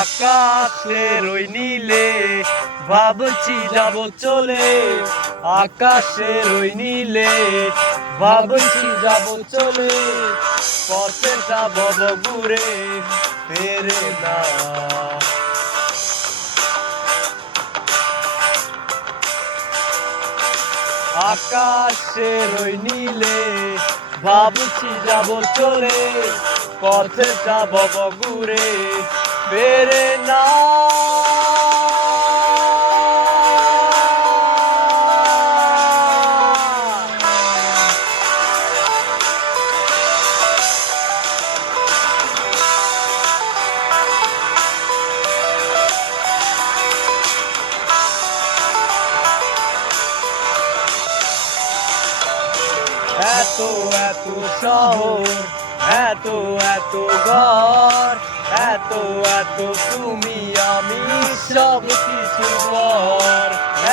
আকাশের ওই নীলে ভাবছি যাব চলে, আকাশের ওই নীলে ভাবছি যাব চলে, পথে যাব ঘুরে ফেরে না। আকাশের ওই নীলে ভাবছি যাব চলে, পথে যাব ঘুরে ফেরে না। এত এত শহর, এত এত ঘর, এত এত তুমি আমি সব কিছু পর।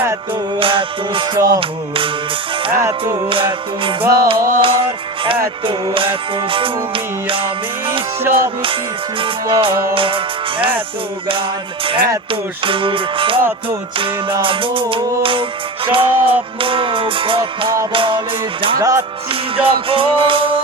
এত এত শহর, এত এত ঘর, এত এত তুমি আমি সব কিছু পর। এত গান, এত সুর, কত চেনা মুখ, সব মুখ কথা বলে যাচ্ছি যখন।